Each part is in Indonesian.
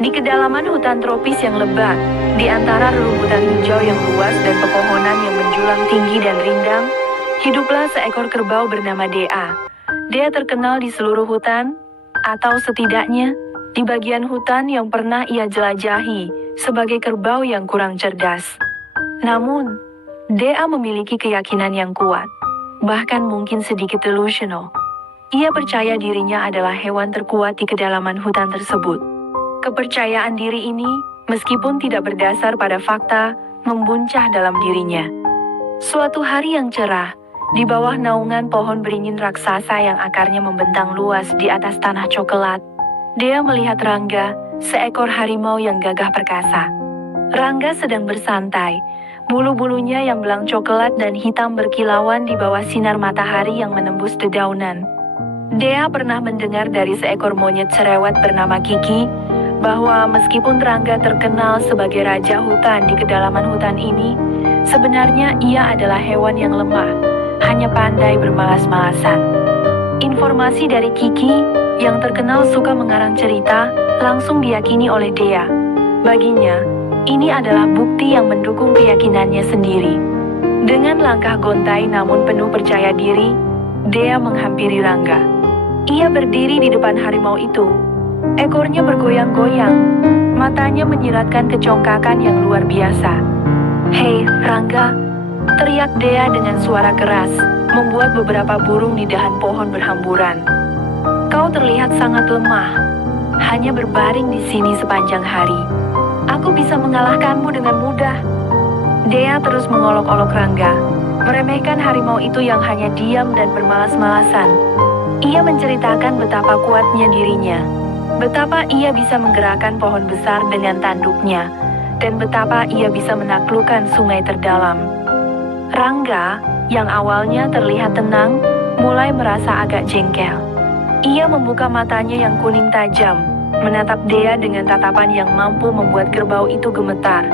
Di kedalaman hutan tropis yang lebat, di antara rerumputan hijau yang luas dan pepohonan yang menjulang tinggi dan rindang, hiduplah seekor kerbau bernama Dea. Dea terkenal di seluruh hutan, atau setidaknya di bagian hutan yang pernah ia jelajahi sebagai kerbau yang kurang cerdas. Namun, Dea memiliki keyakinan yang kuat, bahkan mungkin sedikit delusional. Ia percaya dirinya adalah hewan terkuat di kedalaman hutan tersebut. Kepercayaan diri ini, meskipun tidak berdasar pada fakta, membuncah dalam dirinya. Suatu hari yang cerah, di bawah naungan pohon beringin raksasa yang akarnya membentang luas di atas tanah coklat, Dea melihat Rangga, seekor harimau yang gagah perkasa. Rangga sedang bersantai, bulu-bulunya yang belang coklat dan hitam berkilauan di bawah sinar matahari yang menembus dedaunan. Dea pernah mendengar dari seekor monyet cerewet bernama Kiki, bahwa meskipun Rangga terkenal sebagai raja hutan di kedalaman hutan ini, sebenarnya ia adalah hewan yang lemah, hanya pandai bermalas-malasan. Informasi dari Kiki, yang terkenal suka mengarang cerita, langsung diyakini oleh Dea. Baginya, ini adalah bukti yang mendukung keyakinannya sendiri. Dengan langkah gontai namun penuh percaya diri, Dea menghampiri Rangga. Ia berdiri di depan harimau itu. Ekornya bergoyang-goyang, matanya menyiratkan kecongkakan yang luar biasa. "Hei, Rangga!" teriak Dea dengan suara keras, membuat beberapa burung di dahan pohon berhamburan. "Kau terlihat sangat lemah, hanya berbaring di sini sepanjang hari. Aku bisa mengalahkanmu dengan mudah." Dea terus mengolok-olok Rangga, meremehkan harimau itu yang hanya diam dan bermalas-malasan. Ia menceritakan betapa kuatnya dirinya, betapa ia bisa menggerakkan pohon besar dengan tanduknya, dan betapa ia bisa menaklukkan sungai terdalam. Rangga, yang awalnya terlihat tenang, mulai merasa agak jengkel. Ia membuka matanya yang kuning tajam, menatap Dea dengan tatapan yang mampu membuat kerbau itu gemetar.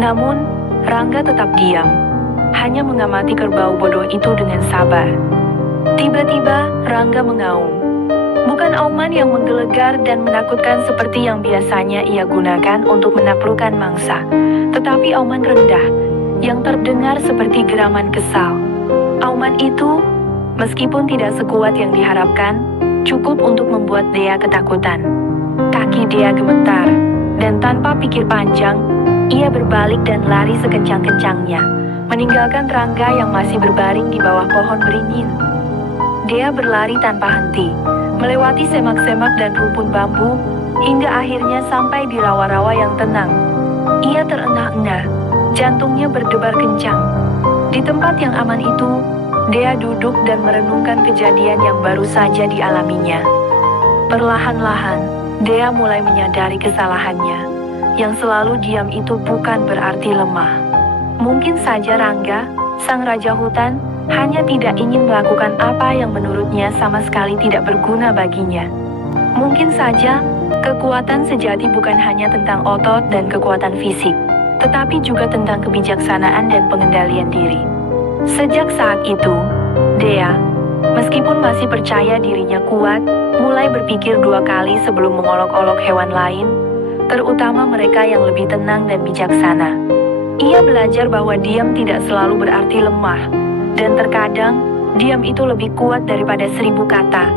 Namun, Rangga tetap diam, hanya mengamati kerbau bodoh itu dengan sabar. Tiba-tiba, Rangga mengaum. Bukan auman yang menggelegar dan menakutkan seperti yang biasanya ia gunakan untuk menaklukkan mangsa, tetapi auman rendah, yang terdengar seperti geraman kesal. Auman itu, meskipun tidak sekuat yang diharapkan, cukup untuk membuat Dea ketakutan. Kaki Dea gemetar, dan tanpa pikir panjang, ia berbalik dan lari sekencang-kencangnya, meninggalkan Rangga yang masih berbaring di bawah pohon beringin. Dea berlari tanpa henti, melewati semak-semak dan rumpun bambu, hingga akhirnya sampai di rawa-rawa yang tenang. Ia terengah-engah, jantungnya berdebar kencang. Di tempat yang aman itu, Dea duduk dan merenungkan kejadian yang baru saja dialaminya. Perlahan-lahan, Dea mulai menyadari kesalahannya. Yang selalu diam itu bukan berarti lemah. Mungkin saja Rangga, sang raja hutan, hanya tidak ingin melakukan apa yang menurutnya sama sekali tidak berguna baginya. Mungkin saja, kekuatan sejati bukan hanya tentang otot dan kekuatan fisik, tetapi juga tentang kebijaksanaan dan pengendalian diri. Sejak saat itu, Dea, meskipun masih percaya dirinya kuat, mulai berpikir dua kali sebelum mengolok-olok hewan lain, terutama mereka yang lebih tenang dan bijaksana. Ia belajar bahwa diam tidak selalu berarti lemah, dan terkadang, diam itu lebih kuat daripada 1000 kata.